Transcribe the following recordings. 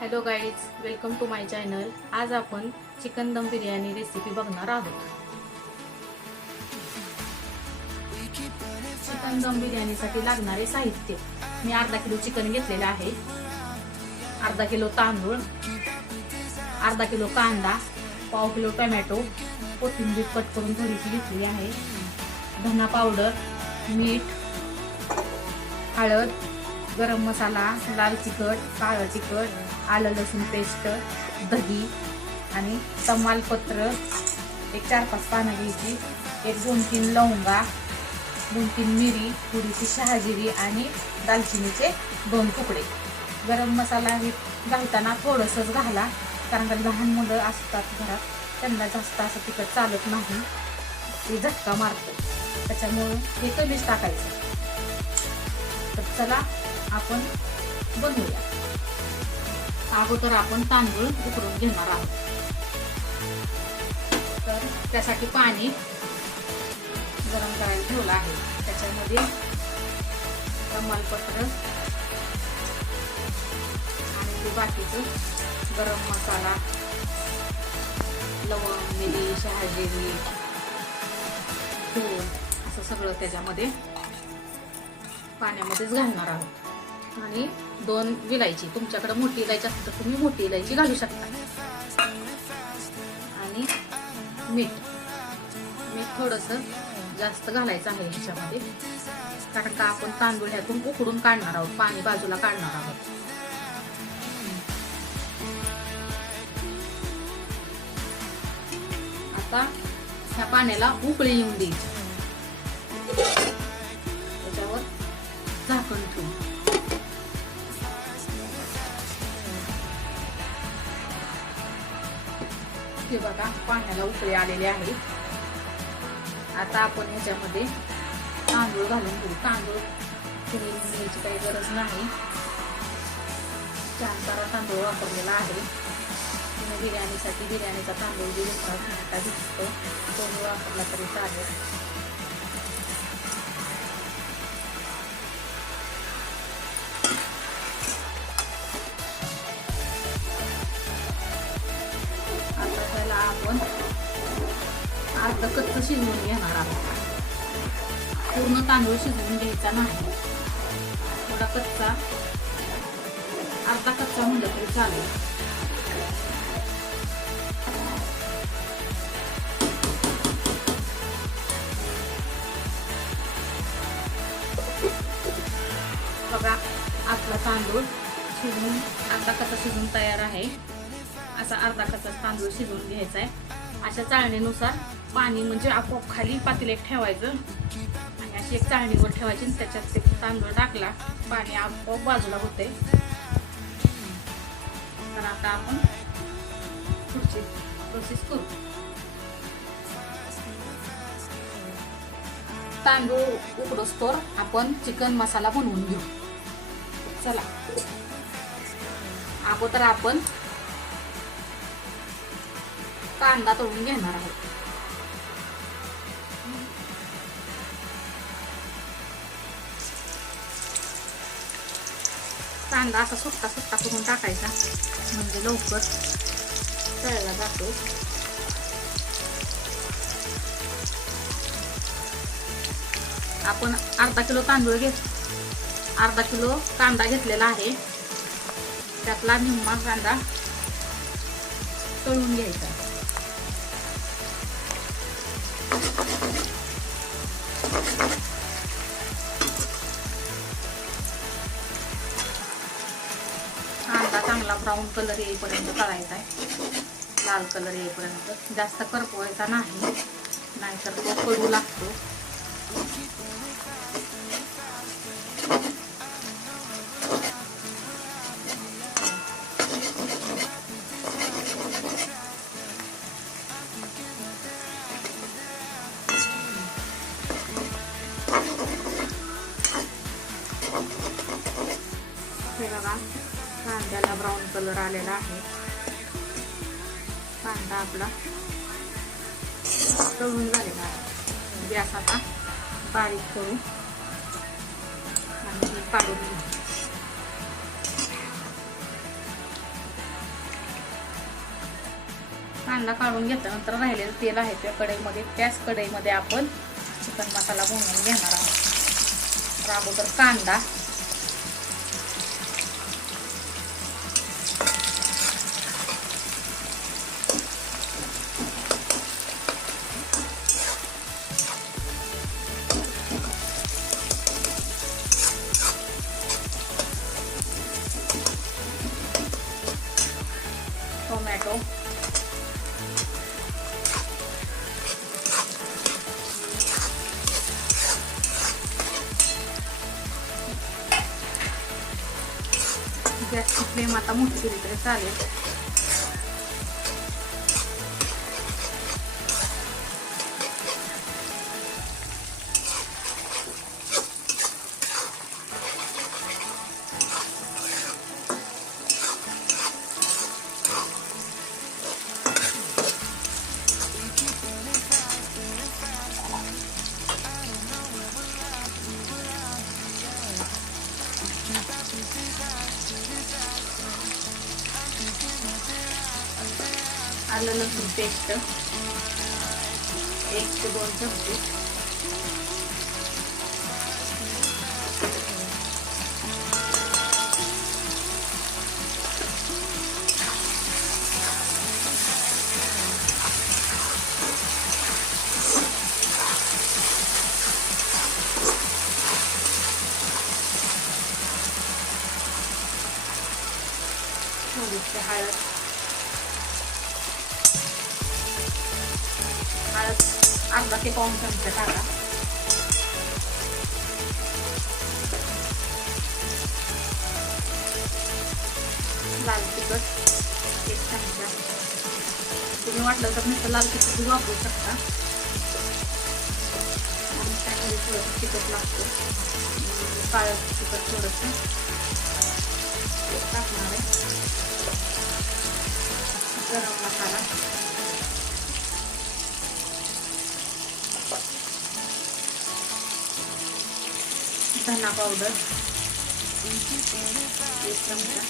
Hello guys, welcome to my channel. आज आपण chicken दम बिर्याणी रेसिपी बघणार आहोत. चिकन दम बिर्याणीसाठी लागणारे साहित्य: मी अर्धा किलो चिकन घेतलेले आहे, अर्धा किलो तांदूळ, अर्धा किलो कांदा, पाव किलो टोमॅटो, कोथिंबीर कट करून थोडीशी घेतली आहे, धना पावडर, मीठ, हळद, गरम मसाला, लाल तिखट, काळं तिखट, आलं लसूण पेस्ट, दही आणि तमालपत्र, एक 4-5 पानं घ्यायची, एक 2-3 लवंगा, 2-3 मिरी, थोडीशी शहाजिरी आणि दालचिनीचे 2 तुकडे. गरम मसाला हे घालताना थोडंसंच घाला, कारण का लहान मुलं असतात घरात, त्यांना जास्त असं तिखट चालत नाही, ते झटका मारतो, त्याच्यामुळे हे कमीच टाकायचं. तर चला आपण बनवूया. अगोदर आपण तांदूळ उकडून घेणार आहोत. तर त्यासाठी पाणी गरम करायला ठेवलं आहे. त्याच्यामध्ये तमालपत्र आणि ते बाकीचं गरम मसाला, लवंग, मिरी, शहाजिरी, फूल असं सगळं त्याच्यामध्ये पाण्यामध्येच घालणार आहोत. आणि 2 विलायची, तुमच्याकडे मोठी इलायची असेल तर तुम्ही मोठी इलायची घालू शकता. आणि मीठ थोडंसं जास्त घालायचं आहे ह्याच्यामध्ये, कारण का आपण तांदूळ ह्यातून उकडून काढणार आहोत, पाणी बाजूला काढणार आहोत. आता ह्या पाण्याला उकळी येऊन द्यायची. त्याच्यावर झाकण ठेवून हे बघा, पाण्याला उकळी आलेले आहे. आता आपण ह्याच्यामध्ये तांदूळ घालून घेऊ. तांदूळ शिजवून घ्यायची काही गरज नाही, 4 तांदूळ वापरलेला आहे. तुम्ही बिर्याणीचा तांदूळ जे मोठा दिसतो तो वापरला तरी चालेल. आपण अर्ध कच्चं शिजवून घेणार आहोत. पूर्ण तांदूळ शिजवून घ्यायचा नाही, थोडा कच्चा, अर्धा कच्चा म्हणलं तरी चालेल. बघा, आपला तांदूळ शिजवून अर्धा कच्चा शिजून तयार आहे. असा अर्धा कच्चा तांदूळ शिजवून घ्यायचा आहे. अशा चाळणीनुसार पाणी म्हणजे आपोआप खाली पातेल्यात ठेवायचं आणि अशी एक चाळणीवर ठेवायची, त्याच्यात ते तांदूळ टाकला, पाणी आपोआप बाजूला होते. तर आता आपण पुढची प्रोसेस करू. तांदूळ उकडोस्तोवर आपण चिकन मसाला बनवून घेऊ. चला, अगोदर आपण कांदा तळून घेणार आहोत. कांदा असा सुट्टा करून टाकायचा, म्हणजे लवकर तळला जातो. आपण अर्धा किलो कांदा घेतलेला आहे. त्यातला निम्मा कांदा तळून घ्यायचा. कांदा चांगला ब्राऊन कलर येईपर्यंत तळायचा आहे, लाल कलर येईपर्यंत. जास्त करपवायचा नाही, नाहीतर तो कडू लागतो. हे बघा, कांद्याला ब्राऊन कलर आलेला आहे. कांदा आपला तळून झालेला आहे. गॅस आता बारीक करू आणि काढून घेऊ. कांदा काढून घेतल्यानंतर राहिलेलं तेल आहे त्या कढईमध्ये, त्याच कढईमध्ये आपण चिकन मसाला बनवून घेणार आहोत. तर अगोदर कांदा, टोमॅटो, गॅसची फ्लेम आता मोठी केली तरी चालेल. आलं लसूण पेस्ट 1 ते 2 चमचे, थोडीशी हळद अर्धा ते पाऊण चमचा टाका. लाल तिखट 1 चमचा. तुम्ही वाटलं तर नुसतं लाल तिखट वापरू शकता. आणि त्यामध्ये थोडंसं तिखट लागतं, काळं तिखट थोडंसं टाकणार आहे. गरम मसाला, धना पावडर 1 चमचा,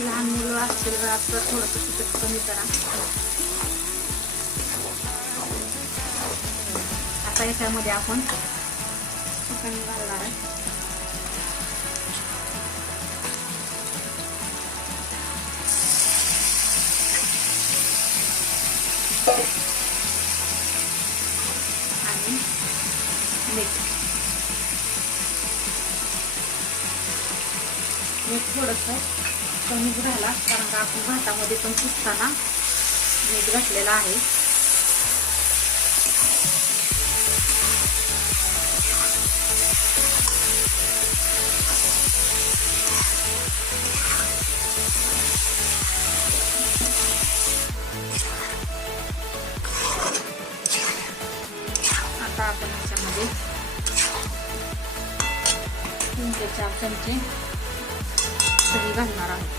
लहान मुलं असतील तर थोडंसं तिखट कमी करा. आता याच्यामध्ये आपण चिकन घालणार आहे. आणि मीठ थोडंसं कमीच घाला, कारण का आपण भातामध्ये पण शिजताना मीठ घातलेलं आहे. आता आपण याच्यामध्ये 3 ते 4 चमचे दही घालणार आहोत.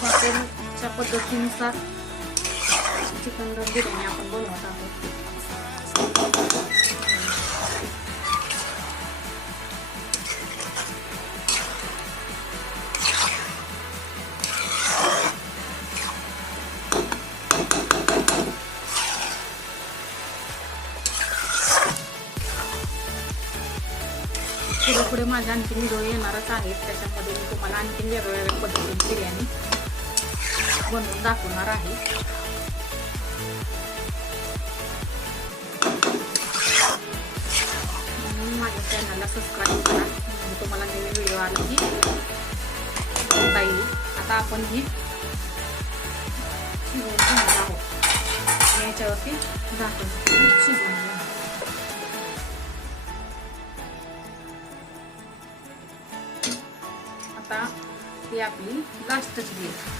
हॉटेलच्या पद्धतीनुसार चिकन दम बिर्याणी आपण बनवत आहोत. पुढे माझ्या आणखी व्हिडिओ येणारच आहेत, त्याच्यामध्ये मी तुम्हाला आणखी वेगवेगळ्या पद्धतीने बिर्याणी बनवून दाखवणार आहे. सबस्क्राईब करा, म्हणजे तुम्हाला नवीन व्हिडिओ आला की बघता येईल. आता आपण ही शिजवून घेणार आहोत. याच्यावरती झाकण शिजवून घेऊ. आता ही आपली लास्टची आहे.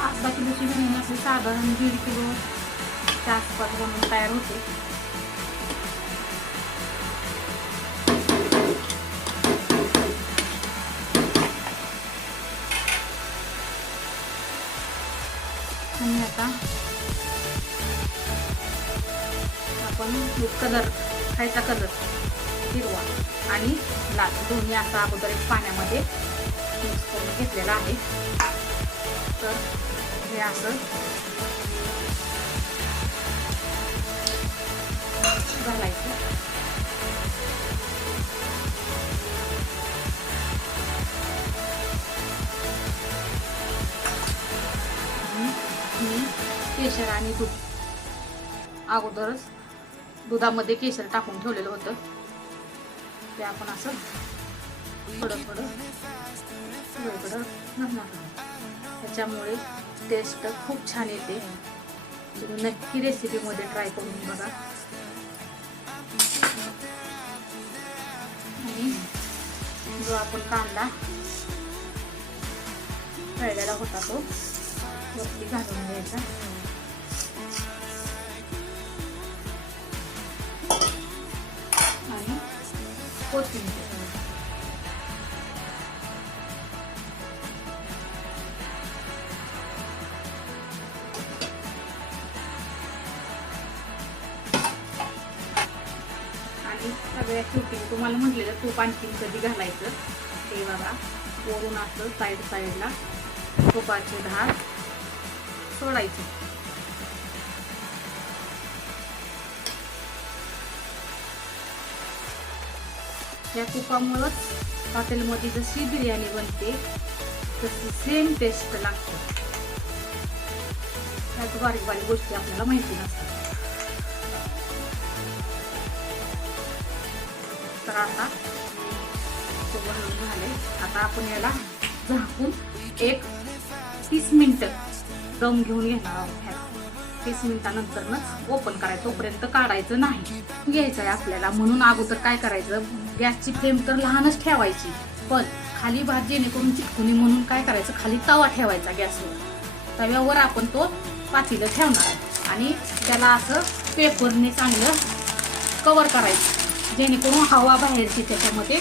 अर्धा किलोची बिर्याणी आपली साधारण 1.5 किलोच्या आसपास बनवून तयार होते. आणि आता आपण कलर, खायचा कलर हिरवा आणि लाल दोन्ही असा अगोदर एक पाण्यामध्ये मिक्स करून घेतलेला आहे. तर हे असं घालायचं. मी केशर आणि दूध अगोदरच दुधामध्ये केशर टाकून ठेवलेलं होतं. ते आपण असं थोडं थोडं वेगळं घालणार. त्याच्यामुळे टेस्ट खूप छान येते. तुम्ही नक्की रेसिपीमध्ये ट्राय करून बघा. आणि जो आपण कांदा तळलेला होता तो वरती घालून घ्यायचा. आणि कोथिंबीर सगळ्या शेवटी तुम्हाला म्हटलेलं तूप आणखीन कधी घालायचं ते बघा. वरून असं साईडला तुपाचे धार सोडायचे. या तुपामुळंच हॉटेलमध्ये जशी बिर्याणी बनते तशी सेम टेस्ट लागते. त्यात बारीक बारीक गोष्टी आपल्याला माहिती नसतात. तर आता तूप घालून झाले. आता आपण याला झाकून एक 30 मिनिटं दम घेऊन घेणार आहोत. 30 मिनिटानंतरच ओपन करायचं. तोपर्यंत काढायचं नाही, घ्यायचं आहे आपल्याला. म्हणून अगोदर काय करायचं, गॅसची फ्लेम तर लहानच ठेवायची, पण खाली भात जेणेकरून चिटकुनी म्हणून काय करायचं, खाली तवा ठेवायचा गॅसवर. तव्यावर आपण तो पातेलं ठेवणार आहे आणि त्याला असं पेपरने चांगलं कव्हर करायचं, जेणेकरून हवा बाहेरची त्याच्यामध्ये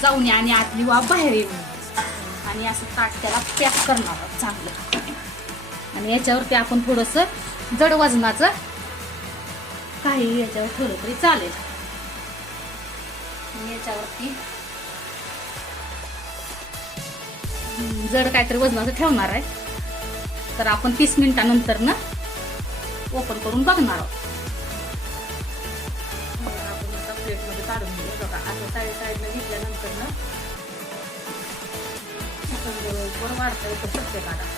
जाऊ नये आणि आतली वाफ बाहेर येऊ नये. आणि असं ताट त्याला पॅक करणार आहोत चांगलं. आणि याच्यावरती आपण थोडंसं जड वजनाचं काही याच्यावर ठेवलं तरी चालेल. आणि याच्यावरती जड काहीतरी वजनाचं ठेवणार आहे. तर आपण 30 मिनिटानंतर ना ओपन करून बघणार आहोत. आपण आता प्लेटमध्ये काढून घेऊ. बघा असं साईडला घेतल्यानंतर ना बरोबर वाढता येतं प्रत्येकाला.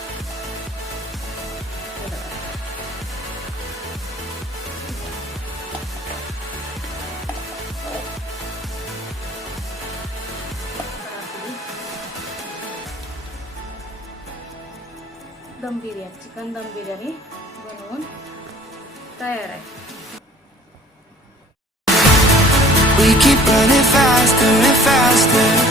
दम बिर्याणी, चिकन दम बिर्याणी बनवून तयार आहे. We keep running faster and faster.